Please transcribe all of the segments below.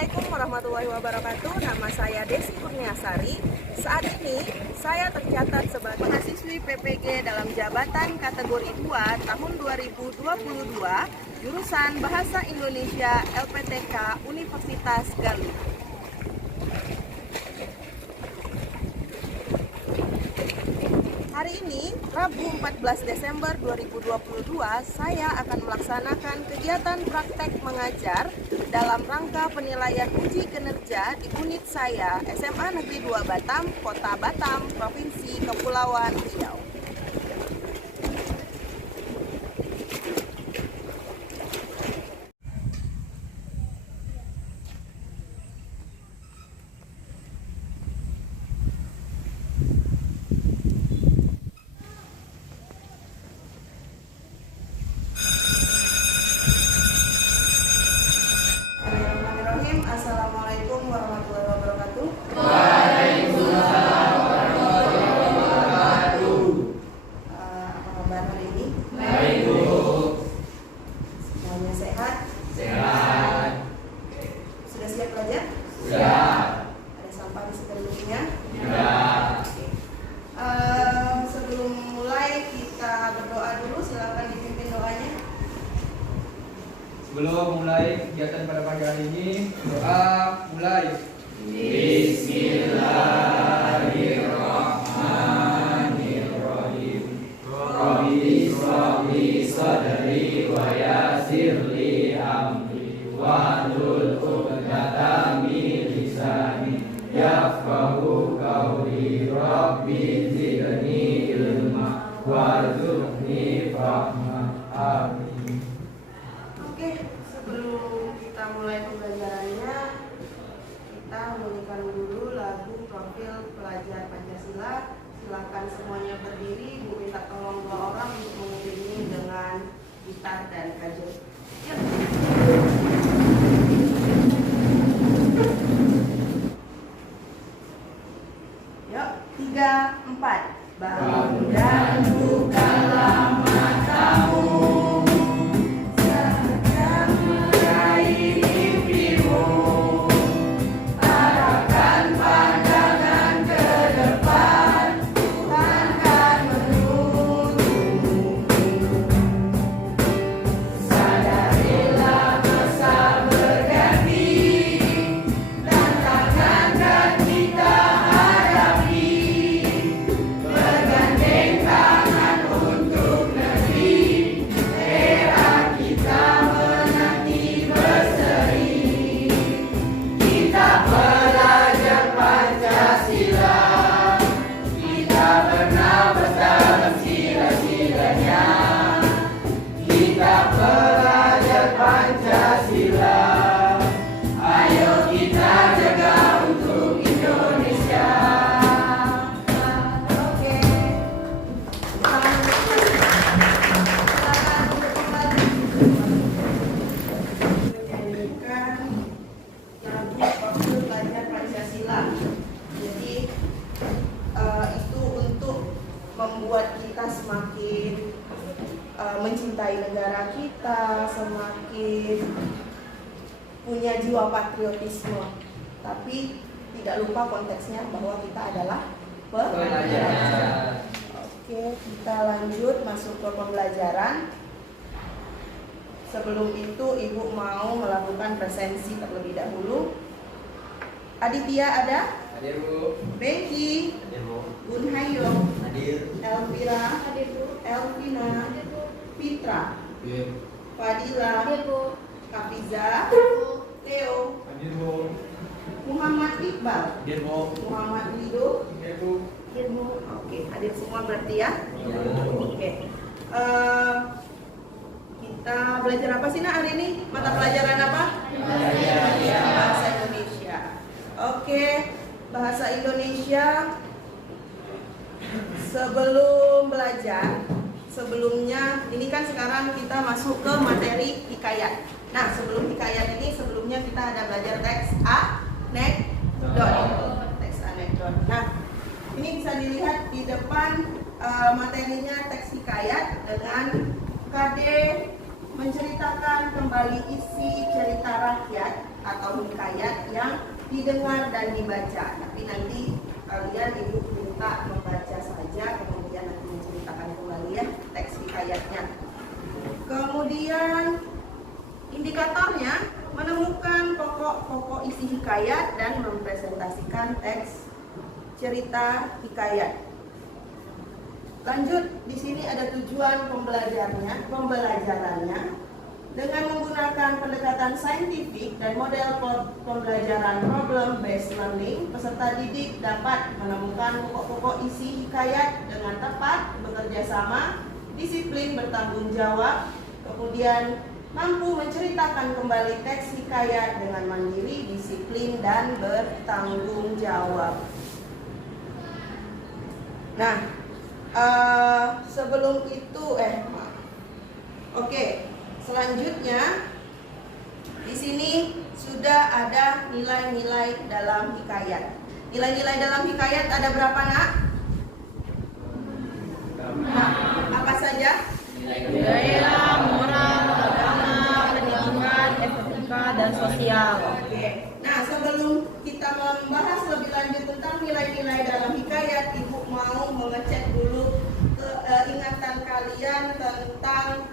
Assalamualaikum warahmatullahi wabarakatuh. Nama saya Desi Kurniasari. Saat ini saya tercatat sebagai mahasiswi PPG dalam jabatan kategori 2 tahun 2022 jurusan Bahasa Indonesia LPTK Universitas Galuh. Hari ini, Rabu 14 Desember 2022, saya akan melaksanakan kegiatan praktek mengajar dalam rangka penilaian uji kinerja di unit saya, SMA Negeri 2 Batam, Kota Batam, Provinsi Kepulauan Riau. Assalamualaikum warahmatullahi wabarakatuh. Waalaikumsalam warahmatullahi wabarakatuh. Apa kabar hari ini? Baik, Bu. Semuanya sehat? Sehat. Sudah siap belajar? Sudah. Ada sampah di sekelilingnya? Sudah. Oke. Sebelum mulai kita berdoa dulu, silakan dipimpin doanya. Sebelum mulai kegiatan pada pagi hari ini, doa mulai. Bismillahirrahmanirrahim. Rabbi shrahli sadri wa yassirli amri wahlul 'uqdatam min lisani yafqahu qawli. Rabbi zidni ilma warzuqni fahma. Amin. Oke, sebelum kita mulai pembelajarannya, kita menyanyikan dulu lagu profil pelajar Pancasila. Silakan semuanya berdiri. Bu minta tolong 2 orang untuk mengiringi dengan gitar dan kajol. Yuk. Yuk, 3, 4. Bangun dan bukalah matamu. Membuat kita semakin mencintai negara kita, semakin punya jiwa patriotisme. Tapi tidak lupa konteksnya bahwa kita adalah pelajar. Oke, kita lanjut masuk ke pembelajaran. Sebelum itu Ibu mau melakukan presensi terlebih dahulu. Aditya ada? Hadir, Bu. Becky, Hadir, Bu. Bunhayo, Hadir. Elvira, Elvina, Fitra, Hadir. Fadila, Kafiza, Theo, Hadir, Bu. Muhammad Iqbal, Hadir, Bu. Muhammad Lido. Hadir, Bu. Oke, hadir semua berarti ya. Oke. Kita belajar apa sih hari ini? Mata pelajaran apa? Bahasa Indonesia. Oke, bahasa Indonesia. Sebelum belajar, sebelumnya ini kan sekarang kita masuk ke materi hikayat. Nah, sebelum hikayat ini sebelumnya kita ada belajar teks anekdot. Teks anekdot. Nah, ini bisa dilihat di depan materinya teks hikayat dengan KD menceritakan kembali isi cerita rakyat atau hikayat yang didengar dan dibaca. Tapi nanti kalian ibu minta membaca saja, kemudian nanti menceritakan kembali ya teks hikayatnya. Kemudian indikatornya menemukan pokok-pokok isi hikayat dan mempresentasikan teks cerita hikayat. Lanjut, di sini ada tujuan pembelajarannya dengan menggunakan pendekatan saintifik dan model pembelajaran problem based learning. Peserta didik dapat menemukan pokok-pokok isi hikayat dengan tepat, bekerja sama, disiplin, bertanggung jawab, kemudian mampu menceritakan kembali teks hikayat dengan mandiri, disiplin, dan bertanggung jawab. Nah, sebelum itu, selanjutnya di sini sudah ada nilai-nilai dalam hikayat. Nilai-nilai dalam hikayat ada berapa, Nak? Nah, apa saja? Budaya, moral, agama, pendidikan, estetika, dan sosial. Oke. Nah, sebelum kita membahas lebih lanjut tentang nilai-nilai dalam hikayat, Ibu mau mengecek dulu ingatan kalian tentang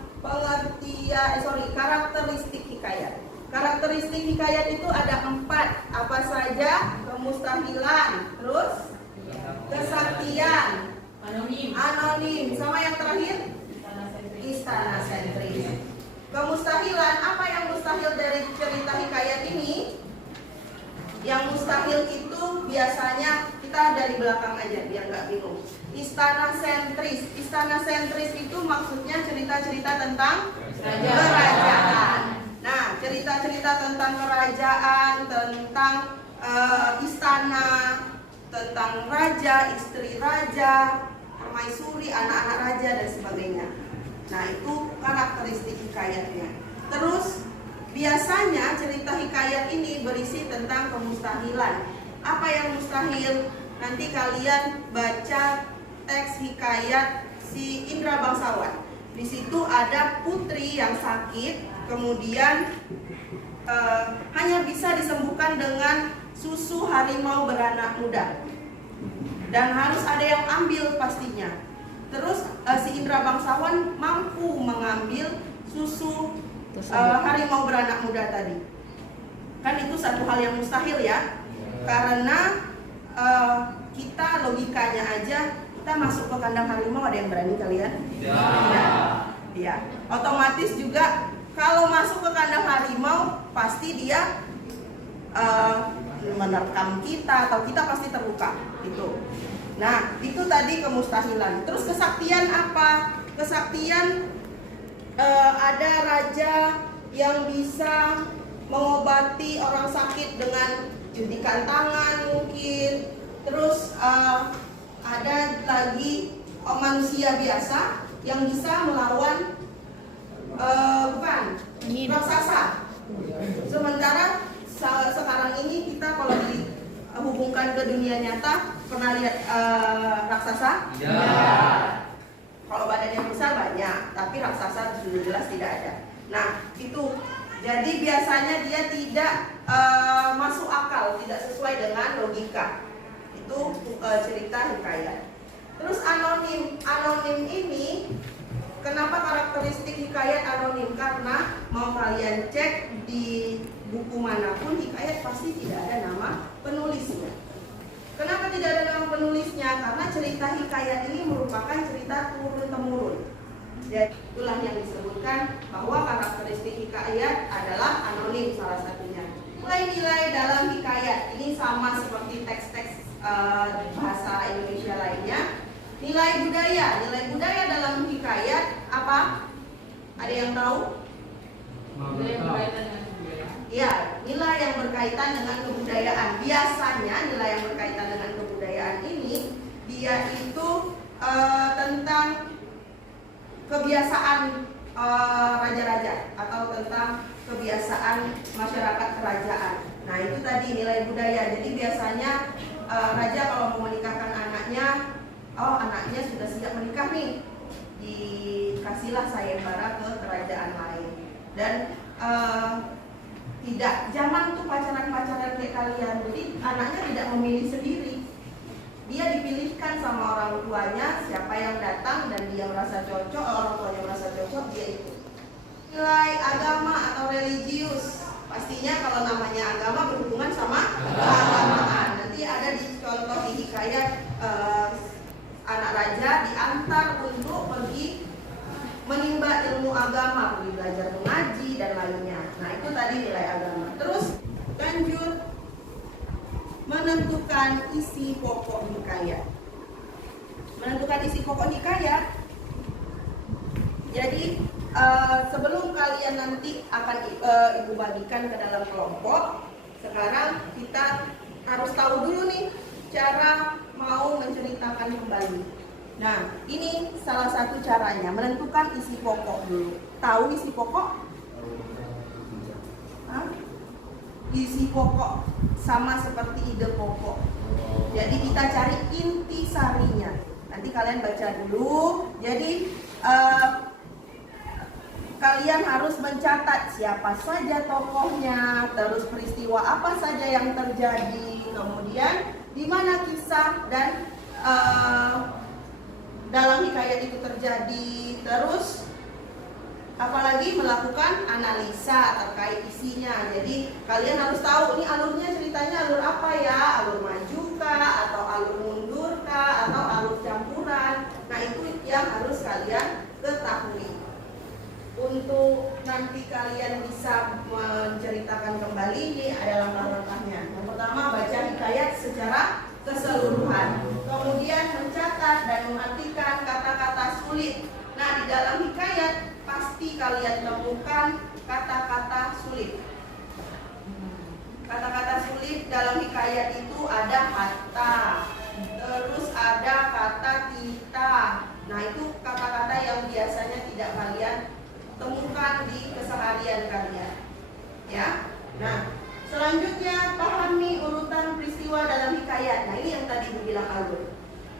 karakteristik hikayat. Karakteristik hikayat itu ada 4. Apa saja? Kemustahilan, terus kesaktian, anonim, sama yang terakhir istana sentris. Kemustahilan, apa yang mustahil dari cerita hikayat ini? Yang mustahil itu biasanya kita dari belakang aja biar nggak bingung. Istana sentris. Istana sentris itu maksudnya cerita-cerita tentang kerajaan. Nah, cerita-cerita tentang kerajaan, tentang istana, tentang raja, istri raja, permaisuri, anak-anak raja dan sebagainya. Nah, itu karakteristik hikayatnya. Terus biasanya cerita hikayat ini berisi tentang kemustahilan. Apa yang mustahil? Nanti kalian baca teks hikayat si Indra Bangsawan. Di situ ada putri yang sakit, kemudian hanya bisa disembuhkan dengan susu harimau beranak muda. Dan harus ada yang ambil pastinya. Terus si Indra Bangsawan mampu mengambil susu harimau beranak muda tadi. Kan itu satu hal yang mustahil ya. Karena kita logikanya aja, kita masuk ke kandang harimau, ada yang berani kalian? Ya. Otomatis juga kalau masuk ke kandang harimau pasti dia menerkam kita atau kita pasti terluka gitu. Nah, itu tadi kemustahilan. Terus kesaktian apa? Kesaktian ada raja yang bisa mengobati orang sakit dengan juntikan tangan mungkin. Terus ada lagi manusia biasa yang bisa melawan raksasa. Sementara sekarang ini kita kalau dihubungkan ke dunia nyata, pernah lihat raksasa? Ya. Kalau badannya besar banyak, tapi raksasa sudah jelas tidak ada. Nah, itu. Jadi biasanya dia tidak masuk akal, tidak sesuai dengan logika. Itu cerita hikayat. Terus anonim. Anonim ini, kenapa karakteristik hikayat anonim? Karena mau kalian cek di buku manapun, hikayat pasti tidak ada nama penulisnya. Kenapa tidak ada nama penulisnya? Karena cerita hikayat ini merupakan cerita turun-temurun. Jadi itulah yang disebutkan bahwa karakteristik hikayat adalah anonim salah satunya. Nilai-nilai dalam hikayat ini sama seperti teks-teks bahasa Indonesia lainnya. Nilai budaya dalam hikayat apa? Ada yang tahu? Ya, nilai yang berkaitan dengan kebudayaan. Biasanya nilai yang berkaitan dengan kebudayaan ini dia itu tentang kebiasaan raja-raja atau tentang kebiasaan masyarakat kerajaan. Nah, itu tadi nilai budaya. Jadi biasanya raja kalau mau menikahkan anaknya, anaknya sudah siap menikah nih, dikasihlah sayembara ke kerajaan lain. Dan Tidak, zaman tuh pacaran-pacaran kayak kalian. Jadi anaknya tidak memilih sendiri. Dia dipilihkan sama orang tuanya, siapa yang datang dan dia merasa cocok, orang tuanya merasa cocok, dia ikut. Nilai agama atau religius. Pastinya kalau namanya agama berhubungan sama keagamaan. Nanti ada di contoh di hikayat anak raja diantar untuk pergi menimba ilmu agama, pergi belajar mengaji dan lainnya. Nah itu tadi nilai agama. Terus lanjut menentukan isi pokok hikayat. Menentukan isi pokok hikayat. Jadi sebelum kalian nanti akan ibu bagikan ke dalam kelompok, sekarang kita harus tahu dulu nih cara mau menceritakan kembali. Nah, ini salah satu caranya, menentukan isi pokok dulu. Tahu isi pokok? Hah? Isi pokok sama seperti ide pokok. Jadi kita cari inti sarinya. Nanti kalian baca dulu. Jadi kalian harus mencatat siapa saja tokohnya, terus peristiwa apa saja yang terjadi, kemudian di mana kisah dan dalam hikayat itu terjadi, terus apalagi melakukan analisa terkait isinya. Jadi kalian harus tahu ini alurnya, ceritanya alur apa ya, alur maju kah, atau alur mundur kah, atau alur campuran. Nah itu yang harus kalian ketahui. Untuk nanti kalian bisa menceritakan kembali, ini adalah langkah-langkahnya. Yang pertama, baca hikayat secara keseluruhan. Kemudian mencatat dan mengartikan kata-kata sulit. Nah, di dalam hikayat pasti kalian temukan kata-kata sulit. Kata-kata sulit dalam hikayat itu ada hatta, terus ada kata kita. Nah, itu kata-kata yang biasanya tidak kalian temukan di keseharian kalian, ya. Nah, selanjutnya pahami urutan peristiwa dalam hikayat. Nah, ini yang tadi dibilang alur.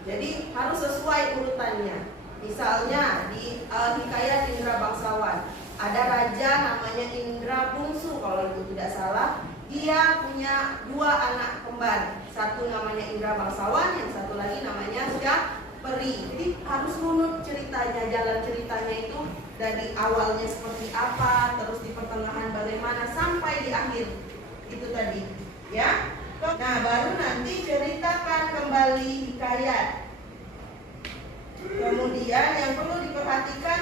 Jadi harus sesuai urutannya. Misalnya di hikayat Indra Bangsawan, ada raja namanya Indra Bungsu kalau itu tidak salah. Dia punya dua anak kembar. Satu namanya Indra Bangsawan, yang satu lagi namanya Syahperi. Jadi harus runut ceritanya, jalan ceritanya itu dari awalnya seperti apa, terus di pertengahan bagaimana, sampai di akhir. Itu tadi, ya. Nah, baru nanti ceritakan kembali hikayat. Kemudian yang perlu diperhatikan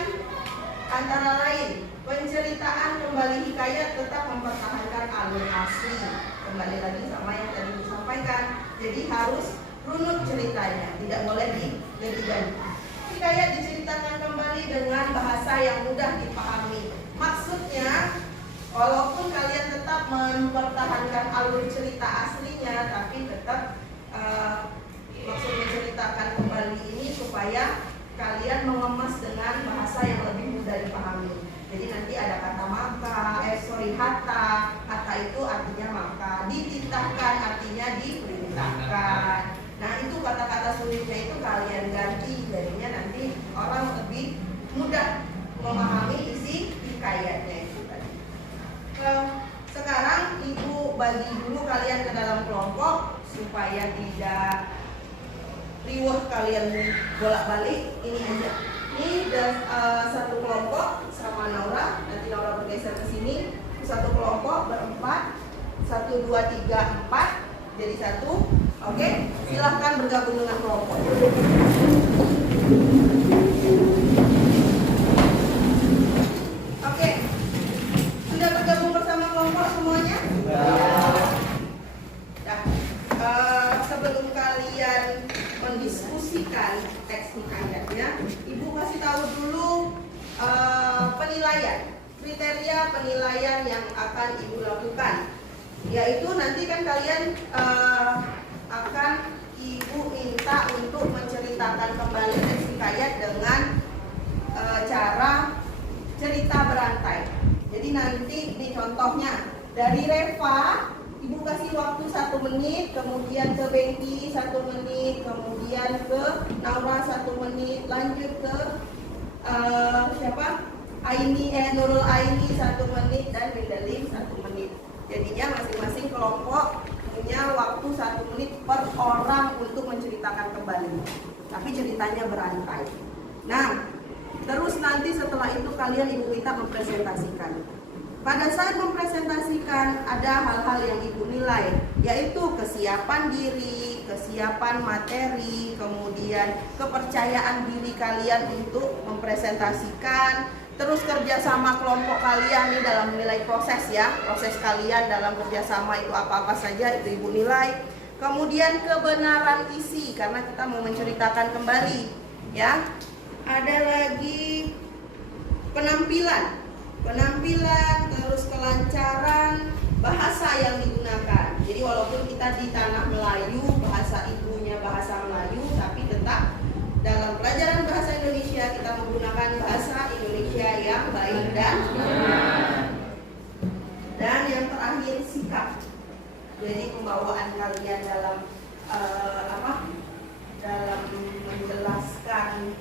antara lain, penceritaan kembali hikayat tetap mempertahankan alur asli. Kembali lagi sama yang tadi disampaikan. Jadi harus runut ceritanya, tidak boleh diganti-ganti. Hikayat diceritakan kembali dengan bahasa yang mudah dipahami. Maksudnya, walaupun kalian tetap mempertahankan alur cerita aslinya, tapi tetap maksud menceritakan kembali ini supaya kalian mengemas dengan bahasa yang lebih mudah dipahami. Jadi nanti ada kata maka, hatta itu artinya maka, dititahkan artinya diperintahkan. Nah itu kata-kata sulitnya itu kalian ganti, jadinya nanti orang lebih mudah memahami isi hikayatnya itu tadi. Sekarang ibu bagi dulu kalian ke dalam kelompok supaya tidak riwah kalian bolak-balik. Ini aja. Ini satu kelompok sama Naura. Nanti Naura bergeser ke sini. Satu kelompok berempat. 1, 2, 3, 4. Jadi satu. Oke, silahkan bergabung dengan kelompok. Oke, sudah bergabung bersama kelompok semuanya? Nah, sebelum kalian mendiskusikan teks hikayatnya, ibu kasih tahu dulu penilaian, kriteria penilaian yang akan ibu lakukan. Yaitu nanti kan kalian akan ibu minta untuk menceritakan kembali teks hikayat dengan cara cerita berantai. Jadi nanti ini contohnya dari Reva, ibu kasih waktu 1 menit, kemudian ke Bengki 1 menit, kemudian ke Naura 1 menit, lanjut ke siapa? Nurul Aini 1 menit dan Mendelin 1 menit. Jadinya masing-masing kelompok punya waktu 1 menit per orang untuk menceritakan kembali. Tapi ceritanya berantai. Nah, terus nanti setelah itu kalian Ibu minta mempresentasikan. Pada saat mempresentasikan ada hal-hal yang Ibu nilai, yaitu kesiapan diri, kesiapan materi, kemudian kepercayaan diri kalian untuk mempresentasikan, terus kerjasama kelompok kalian nih dalam menilai proses ya, proses kalian dalam kerjasama itu apa-apa saja itu Ibu nilai. Kemudian kebenaran isi karena kita mau menceritakan kembali ya. Ada lagi penampilan, terus kelancaran bahasa yang digunakan. Jadi walaupun kita di tanah Melayu, bahasa ibunya bahasa Melayu, tapi tetap dalam pelajaran bahasa Indonesia kita menggunakan bahasa Indonesia yang baik dan yang terakhir sikap. Jadi pembawaan kalian dalam dalam menjelaskan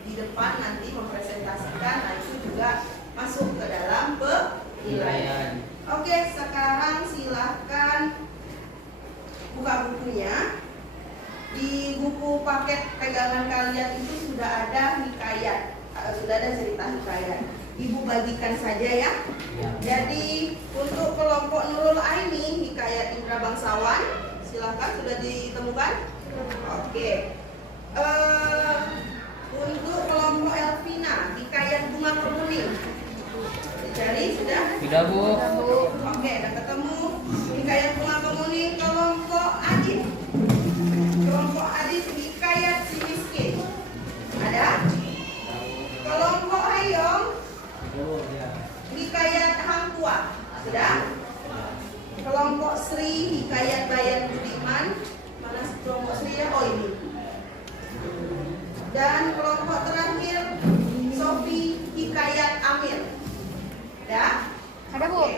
di depan nanti mempresentasikan, nah itu juga masuk ke dalam penilaian. Oke, sekarang silahkan buka bukunya. Di buku paket pegangan kalian itu sudah ada hikayat, sudah ada cerita hikayat. Ibu bagikan saja ya. Jadi untuk kelompok Nurul Aini, hikayat Indra Bangsawan, silahkan sudah ditemukan. Oke. Untuk kelompok Elvina, hikayat Bunga Kemuning, dicari sudah? Sudah Bu. Oke, udah ketemu. Hikayat Bunga Kemuning. Kelompok Adit, hikayat Si Miskin, ada? Kelompok Hayong, hikayat Hang Tua, sudah? Kelompok Sri, hikayat Bayan Budiman. Mana kelompok Sri ya? Oh ini. Dan kelompok terakhir Sofi, hikayat Amir. Ya? Ada Bu.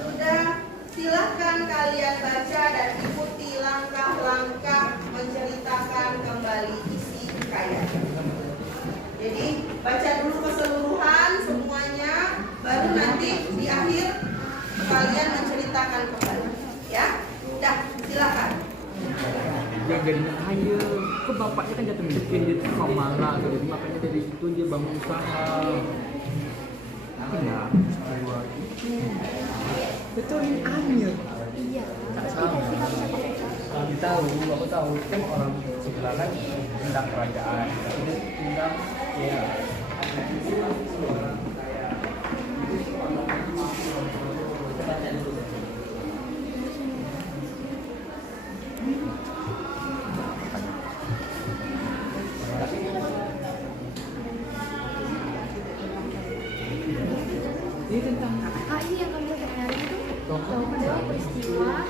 Sudah, silahkan kalian baca dan ikuti langkah-langkah menceritakan kembali isi hikayat. Jadi baca dulu keseluruhan semuanya, baru nanti di akhir kalian menceritakan kembali. Ya, udah silahkan. Yang jadi kaya, ke bapaknya kan jatuh miskin, dia tuh orang malah, jadi makanya dari situ dia bangun usaha. Nah, betul ini Amir. Iya. Tak sama. Aku tahu kan orang sebelah kan tentang kerajaan, ini tentang ya. Ini tentang Ini yang kamu sebenarnya itu bahwa peristiwa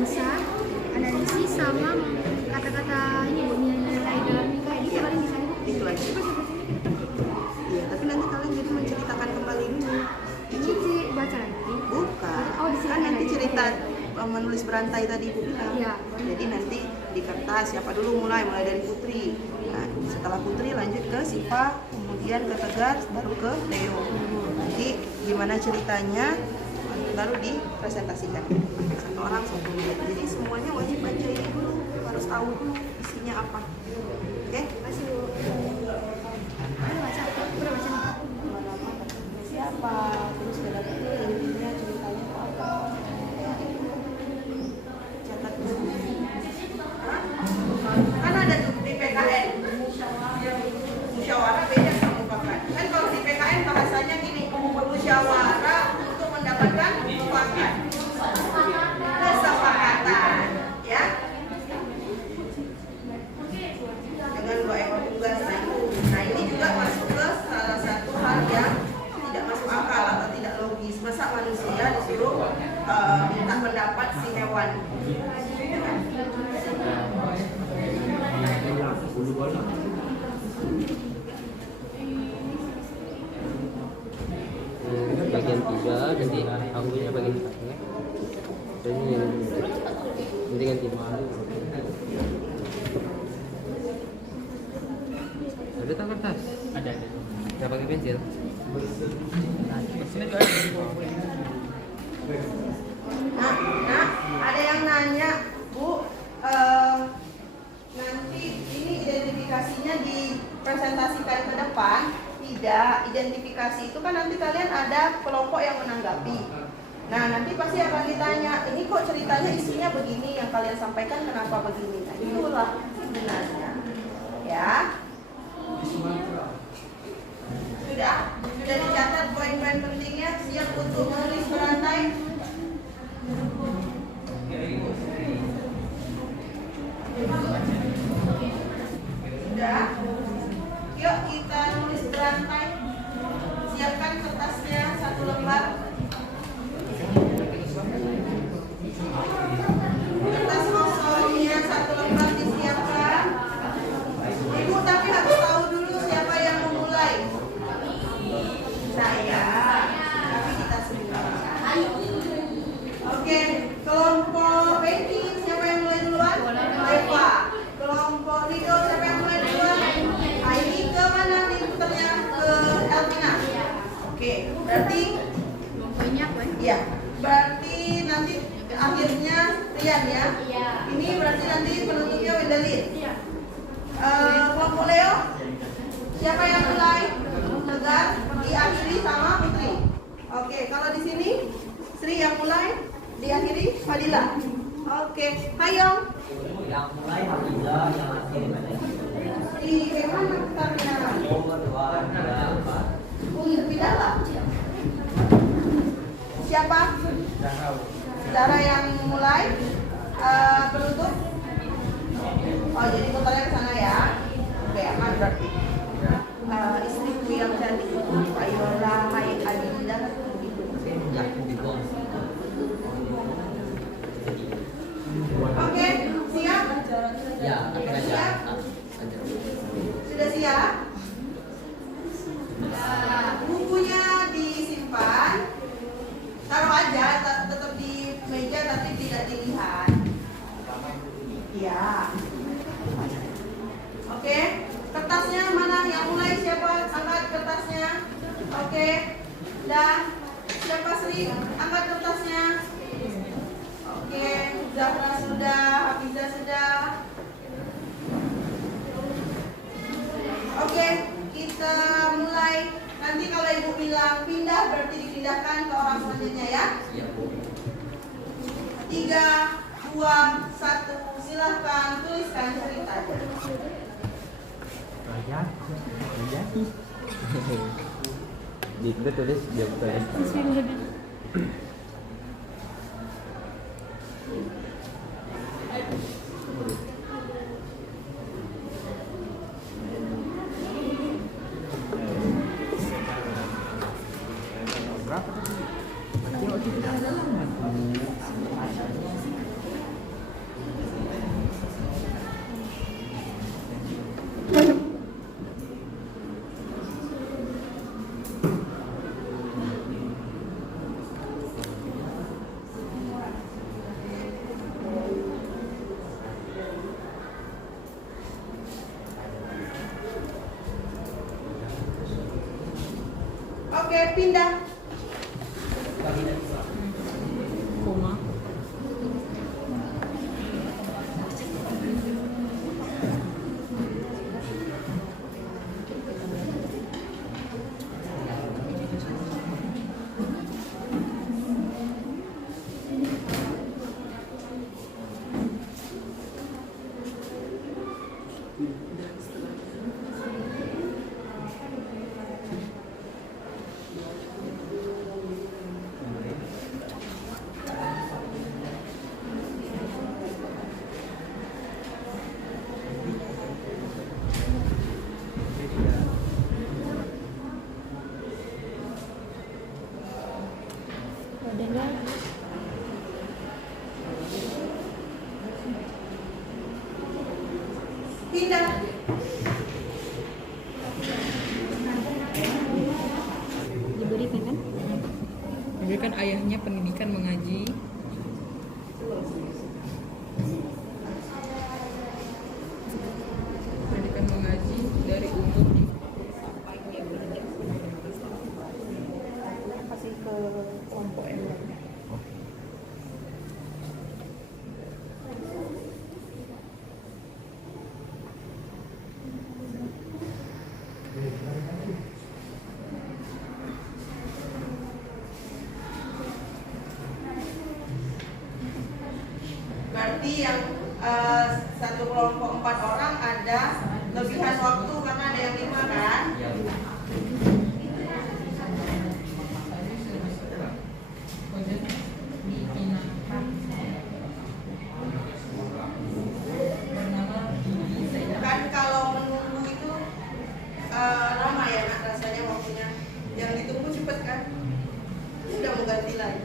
kisah, analisis sama kata-kata ini Bu, nilai dalam nikah ini kalian bisa Itu aja. Iya, tapi nanti kalian jadi menceritakan kembali dulu. ini baca lagi. Bukan. Oh, di sini Kan nanti ada. cerita menulis berantai tadi Ibu bilang. Iya. Jadi nanti di kertas siapa dulu mulai dari Putri. Nah, setelah Putri lanjut ke Siva, kemudian ke Tegar, baru ke Leo. Nanti gimana ceritanya baru dipresentasikan satu orang satu menit. Jadi semuanya wajib baca ini dulu, harus tahu dulu isinya apa. Oke? Masih Bu. Udah baca nih. Siapa? Terus dalamnya intinya ceritanya apa? Catat dulu. Hah? Kan ada tuh di PKN. Musyawarah beda sama mufakat. Kan kalau di PKN bahasanya gini, musyawarah untuk mendapatkan mufakat. Kesepakatan, ya. Dengan 2 ekor tunggas. Nah ini juga masuk ke salah satu hal yang tidak masuk akal atau tidak logis. Masa manusia disuruh minta pendapat si hewan? Bagian 3 jadi akunya bagian 4 ya. Jadi nanti ganti malu. Ada tak kertas? Ada. Nggak pakai pensil? Nah, ada yang nanya, Bu, nanti ini identifikasinya dipresentasikan ke depan? Tidak, identifikasi itu kan nanti kalian ada kelompok yang menanggapi. Nah, nanti pasti akan ditanya, ini kok ceritanya isinya begini, yang kalian sampaikan kenapa begini? Nah, itulah sebenarnya. Ya. Sudah dicatat poin-poin pentingnya, siap untuk menulis berantai? Sudah. Yuk kita nulis berantai. Siapkan kertasnya 1 lembar. Kertas kosongnya 1 lembar disiapkan. Ibu tapi harus tahu dulu siapa yang memulai. Saya. Tapi kita sendiri. Oke, kelompok Betty siapa yang mulai duluan? Eva. Kelompok Lido siapa yang mulai duluan? Ini ke mana nih putarnya? Ke Elvina. Oke, berarti Kelompoknya apa? iya, berarti nanti akhirnya Rian ya. Ini berarti nanti penutupnya Wendelin. Kelompok Leo siapa yang mulai? Tegar, diakhiri sama Putri. Oke, kalau di sini Sri yang mulai, diakhiri Fadila. Oke, Hayong. Yang mulai Hamizah, yang akhir Di mana putarnya? nomor 2, 3, 4. Di dalam. Siapa? Saudara yang mulai. Penutup. Oh, jadi putarnya ke sana ya. Oke, aman berarti. Istriku yang cantik, Ayola, hai Adinda, begitu. Ya, di bawah. Oke, siap? Ya, akhir aja. Siap? Sudah siap? Bukunya disimpan, taruh aja, tetap di meja tapi tidak dilihat. Iya. Oke, kertasnya mana? Yang mulai siapa? Angkat kertasnya. Oke, dan siapa Sri? Angkat kertasnya. Oke, Zahra sudah, Hafiza sudah. Oke, kita mulai. Nanti kalau ibu bilang pindah berarti dipindahkan ke orang selanjutnya ya. Ya, Bu. 3, 2, 1, silahkan tuliskan ceritanya. Kita tulis dia tulis. Oke, pindah. Pindah. Diberikan kan? Diberikan ayahnya pendidikan mengaji. Pendidikan mengaji dari umur sampai dia belajar sampai 15 tahun. yang satu kelompok 4 orang ada lebihan waktu karena ada yang 5 kan? Kan kalau menunggu itu lama ya nak rasanya waktunya. Yang ditunggu cepet kan? Udah mau ganti lagi.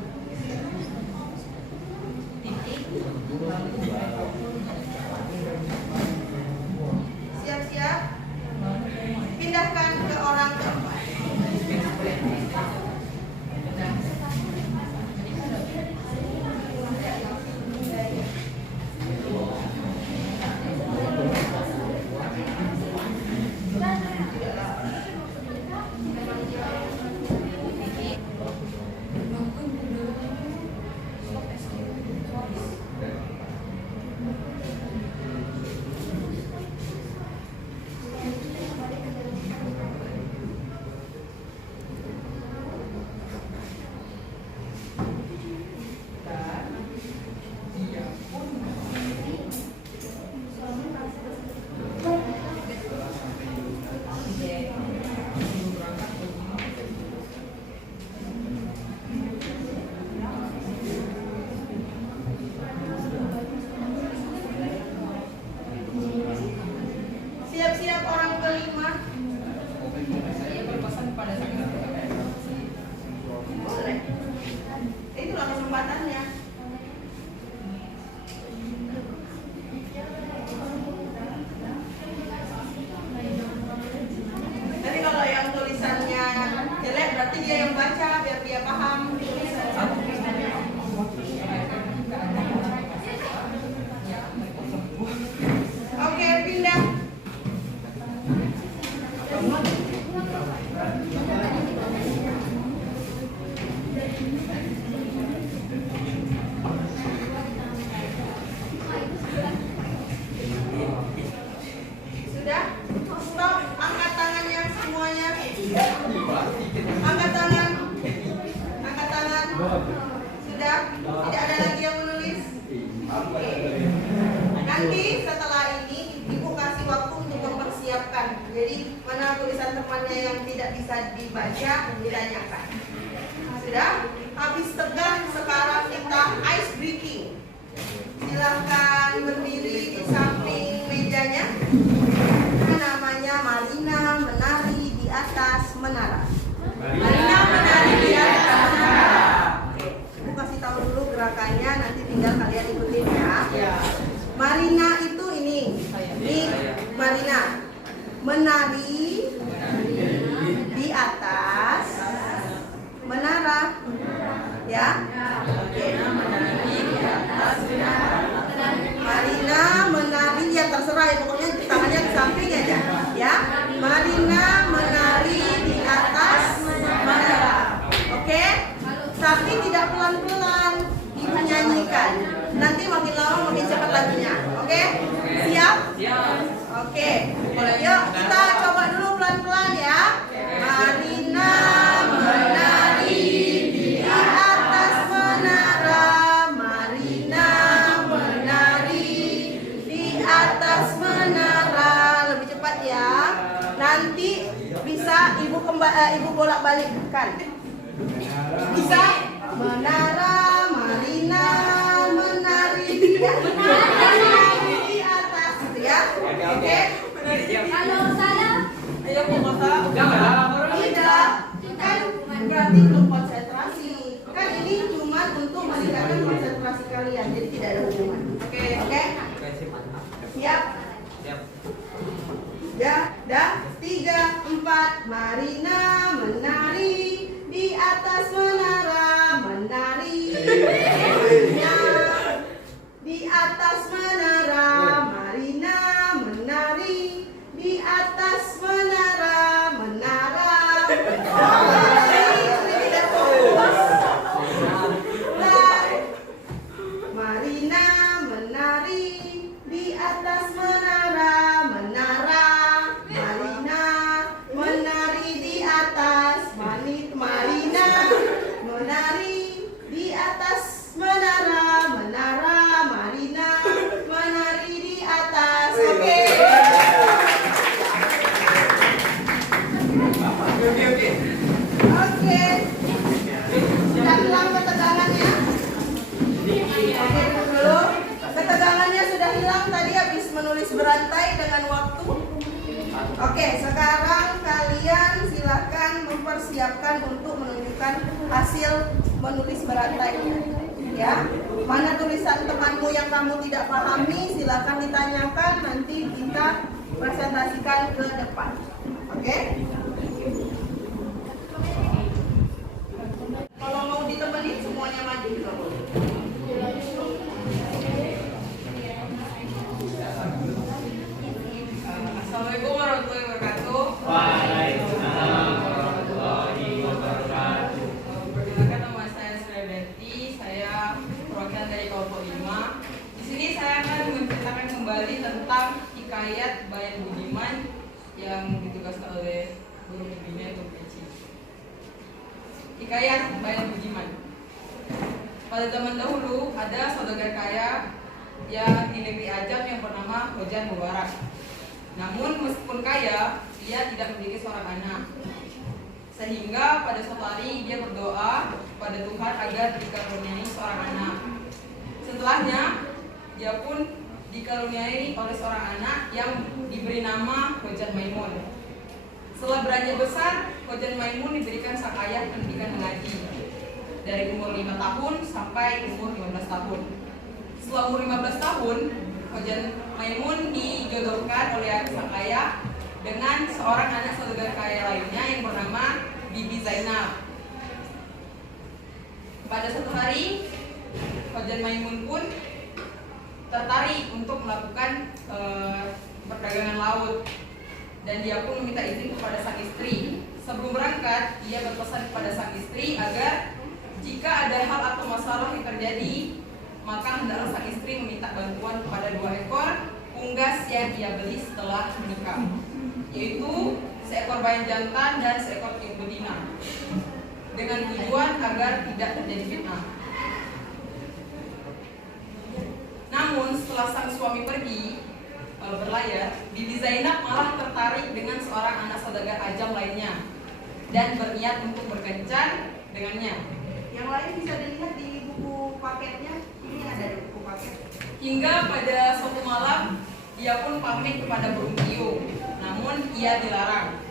Siap-siap. Pindahkan ke orang keempat. Siap-siap orang kelima. Boleh. Itulah kesempatannya. Jadi kalau yang tulisannya jelek berarti dia yang baca biar dia paham tulisannya. Oke, pindah. Sudah? Stop. Angkat tangannya semuanya. Angkat tangan. Angkat tangan. Sudah? Tidak ada lagi yang menulis? Oke. Nanti setelah ini Ibu kasih waktu untuk mempersiapkan. Jadi mana tulisan temannya yang tidak bisa dibaca ditanyakan. Sudah? Habis tegang sekarang kita ice breaking. Silahkan berdiri di samping mejanya. Namanya Marina menari di atas menara. Marina menari di atas menara. Oke, Ibu kasih tahu dulu gerakannya, nanti tinggal kalian ikutin ya. Marina itu ini Marina menari di atas menara, ya. Oke, menari di atas menara. Marina menari, ya terserah ya, pokoknya tangannya di samping aja, ya. Marina menari di atas menara. Oke, tapi tidak pelan-pelan, Ibu nyanyikan. Nanti makin lama makin cepat lagunya. Oke, siap? Oke, yuk kita coba dulu pelan-pelan ya. Marina menari di atas menara. Marina menari di atas menara. Lebih cepat ya. Nanti bisa Ibu Ibu bolak-balikkan. Bisa? Menara Marina menari di atas, gitu ya. Oke? Kalau salah, Ayo tidak, kan berarti belum konsentrasi. Kan ini cuma untuk meningkatkan konsentrasi kalian, jadi tidak ada hubungan. Oke? Siap? Ya, dah. 3, 4. Marina menari di atas menara, menari. Marina di atas menara, Marina menari di atas menara, menara. Marina menari di atas menara, menara. Marina menari di atas, Marina menari di atas menara, menara. Marina hilang tadi habis menulis berantai dengan waktu? Oke, sekarang kalian silahkan mempersiapkan untuk menunjukkan hasil menulis berantainya. Ya, mana tulisan temanmu yang kamu tidak pahami, silahkan ditanyakan, nanti kita presentasikan ke depan. Oke? Kalau mau ditemenin semuanya maju juga boleh. Assalamualaikum warahmatullahi wabarakatuh. Waalaikumsalam warahmatullahi wabarakatuh. Perkenalkan, nama saya Srebeti, saya perwakilan dari kelompok 5. Di sini saya akan menceritakan kembali tentang hikayat Bayan Budiman yang ditugaskan oleh guru pembina Ibu Peci. Hikayat Bayan Budiman. Pada zaman dahulu ada saudagar kaya yang di negeri Ajam yang bernama Hojan Mubarak. Namun meskipun kaya, ia tidak memiliki seorang anak. Sehingga pada suatu hari dia berdoa pada Tuhan agar dikaruniai seorang anak. Setelahnya, dia pun dikaruniai oleh seorang anak yang diberi nama Hojan Maimun. Setelah beranjak besar, Hojan Maimun diberikan sang ayah pendidikan mengaji dari umur 5 tahun sampai umur 15 tahun. Setelah umur 15 tahun, Hojan Maimun dijodohkan oleh sang ayah dengan seorang anak saudagar kaya lainnya yang bernama Bibi Zainab. Pada suatu hari, Hojan Maimun pun tertarik untuk melakukan perdagangan laut dan dia pun meminta izin kepada sang istri. Sebelum berangkat, ia berpesan kepada sang istri agar jika ada hal atau masalah yang terjadi, maka hendaklah sang istri meminta bantuan kepada 2 ekor unggas yang ia beli setelah menikah, yaitu seekor bayan jantan dan seekor tiung betina, dengan tujuan agar tidak terjadi fitnah. Namun setelah sang suami pergi berlayar, Bibi Zainab malah tertarik dengan seorang anak saudagar Ajam lainnya dan berniat untuk berkencan dengannya. Yang lain bisa dilihat di buku paketnya. Ini ada di buku paket. Hingga pada suatu malam ia pun pamit kepada burung piung, namun ia dilarang.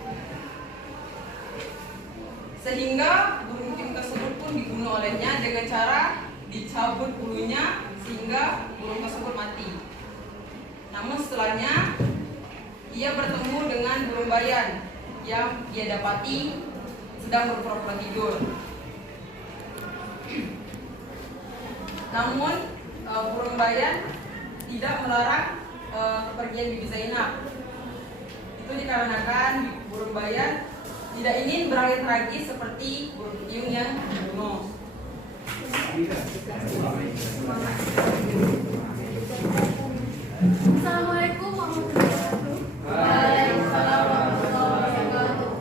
Sehingga burung piung tersebut pun dibunuh olehnya dengan cara dicabut bulunya sehingga burung tersebut mati. Namun setelahnya ia bertemu dengan burung bayan yang dia dapati sedang berpura-pura tidur. Namun burung bayan tidak melarang kepergian Bibi Zainab. Itu dikarenakan burung bayan tidak ingin berakhir tragis seperti burung piung yang dibunuh. Assalamualaikum warahmatullahi wabarakatuh. Waalaikumsalam warahmatullahi wabarakatuh.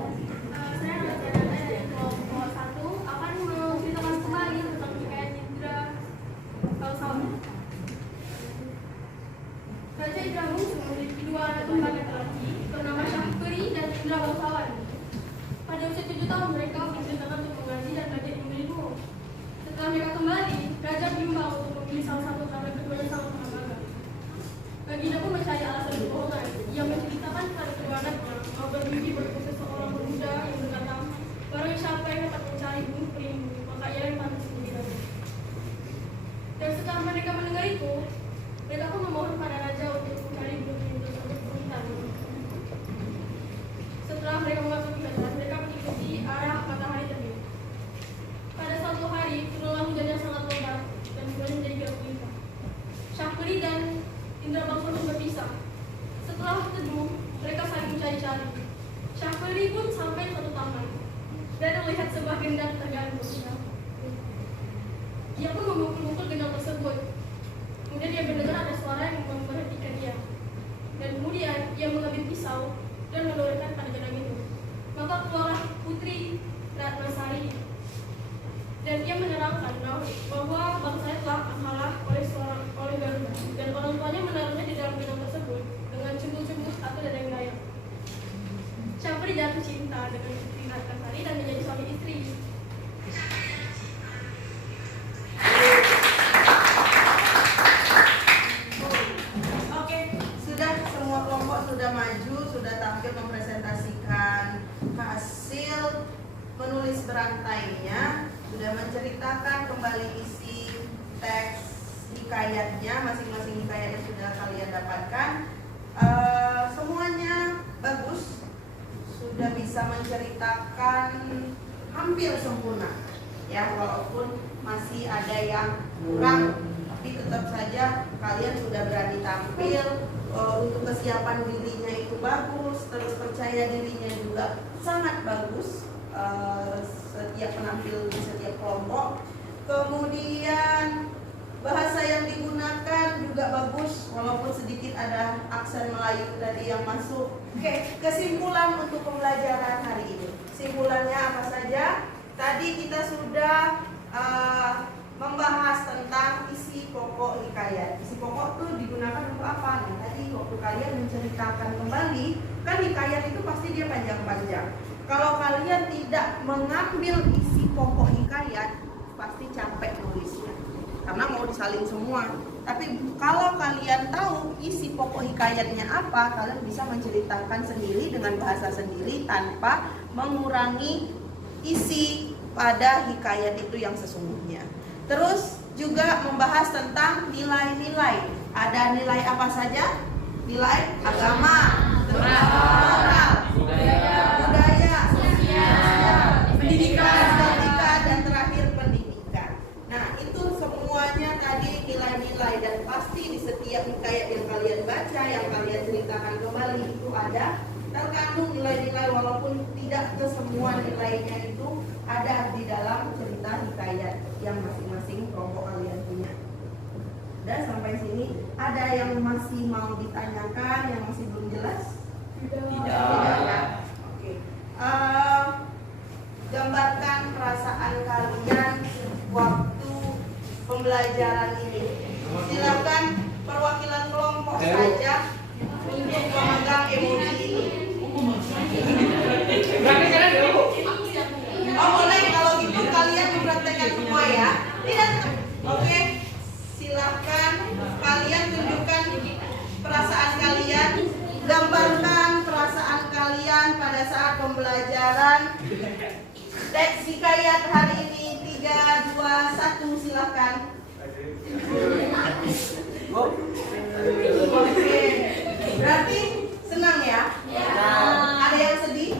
Saya Nadia dari kelompok 1 akan menceritakan kembali tentang hikayat Indra Bangsawan. Raja Indrahung memiliki 2 anak kembar laki-laki bernama Syahperi dan Indra Bangsawan. Pada usia 7 tahun mereka diperintahkan untuk mengaji dan belajar ilmu. Setelah mereka kembali, Raja bimbang untuk memilih salah satu karena keduanya sangat beragam. Baginda pun mencari alasan kebohongan. Ia menceritakan kepada kedua anaknya bahwa bermimpi bertemu seseorang pemuda yang berkata, barang siapa yang dapat mencari gunung pelindung, maka ia yang pantas menjadi raja. Dan setelah mereka mendengar itu, mereka pun memohon pada raja untuk mencari gunung pelindung tersebut permintaan. Setelah mereka memasuki hutan, mereka mengikuti arah matahari terbit. Pada suatu hari, turunlah hujan yang sangat lebat dan bulan menjadi gelap gulita. Syahperi dan Indra Bangsawan berpisah. Setelah teduh, mereka saling mencari-cari. Syahperi pun sampai di suatu taman dan melihat sebuah gendang tergantung. Ia pun memukul-mukul gendang tersebut. Kemudian dia mendengar ada suara yang memberhentikan dia. Dan kemudian ia mengambil pisau dan melorotkan pada gendang itu. Maka keluarlah Putri Ratnasari. Dan ia menerangkan bahwa bangsanya telah kalah oleh Garuda dan orang tuanya menaruhnya di dalam gendang tersebut dengan cembut-cembut atau dadang layang. Syahperi jatuh cinta dengan Putri Ratnasari dan menjadi suami istri. sudah maju, sudah tampil mempresentasikan hasil menulis berantainya, sudah menceritakan kembali isi teks hikayatnya, masing-masing hikayat yang sudah kalian dapatkan. Semuanya bagus, sudah bisa menceritakan hampir sempurna ya, walaupun masih ada yang kurang, tapi tetap saja kalian sudah berani tampil. Untuk kesiapan dirinya itu bagus, terus percaya dirinya juga sangat bagus. Setiap penampil di setiap kelompok, kemudian bahasa yang digunakan juga bagus, walaupun sedikit ada aksen Melayu tadi yang masuk. Oke, kesimpulan untuk pembelajaran hari ini. Kesimpulannya apa saja? Tadi kita sudah membahas tentang isi pokok hikayat. Isi pokok itu digunakan untuk apa? Nah, tadi waktu kalian menceritakan kembali, kan hikayat itu pasti dia panjang-panjang. Kalau kalian tidak mengambil isi pokok hikayat, pasti capek nulisnya, karena mau disalin semua. Tapi kalau kalian tahu isi pokok hikayatnya apa, kalian bisa menceritakan sendiri dengan bahasa sendiri tanpa mengurangi isi pada hikayat itu yang sesungguhnya. Terus juga membahas tentang nilai-nilai. Ada nilai apa saja? Nilai agama, terus moral, budaya, sosial, pendidikan, dan terakhir pendidikan. Nah, itu semuanya tadi nilai-nilai, dan pasti di setiap hikayat yang kalian baca, yang kalian ceritakan kembali itu ada terkandung nilai-nilai, walaupun tidak ke semua nilainya itu ada di dalam cerita hikayat yang masing-masing kelompok kalian punya. Dan sampai sini ada yang masih mau ditanyakan, yang masih belum jelas? Tidak. Oke. Gambarkan perasaan kalian waktu pembelajaran ini. Silakan perwakilan kelompok saja untuk memegang emoji ini. Oh boleh, kalau gitu kalian mempraktekkan semua ya. Tidak. Oke. Silakan kalian tunjukkan perasaan kalian, gambarkan perasaan kalian pada saat pembelajaran teks hikayat hari ini. 3, 2, 1, silakan. Oke. Berarti senang ya? Ada yang sedih?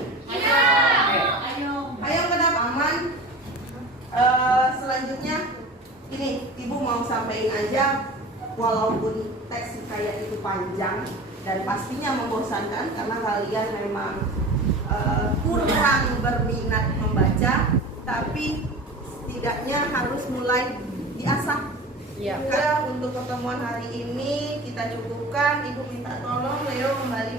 Ayo kenapa? Aman. Selanjutnya ini ibu mau sampaikan aja, walaupun teks hikayat itu panjang dan pastinya membosankan karena kalian memang kurang berminat membaca, tapi setidaknya harus mulai diasah. Untuk pertemuan hari ini kita cukupkan. Ibu minta tolong Leo kembali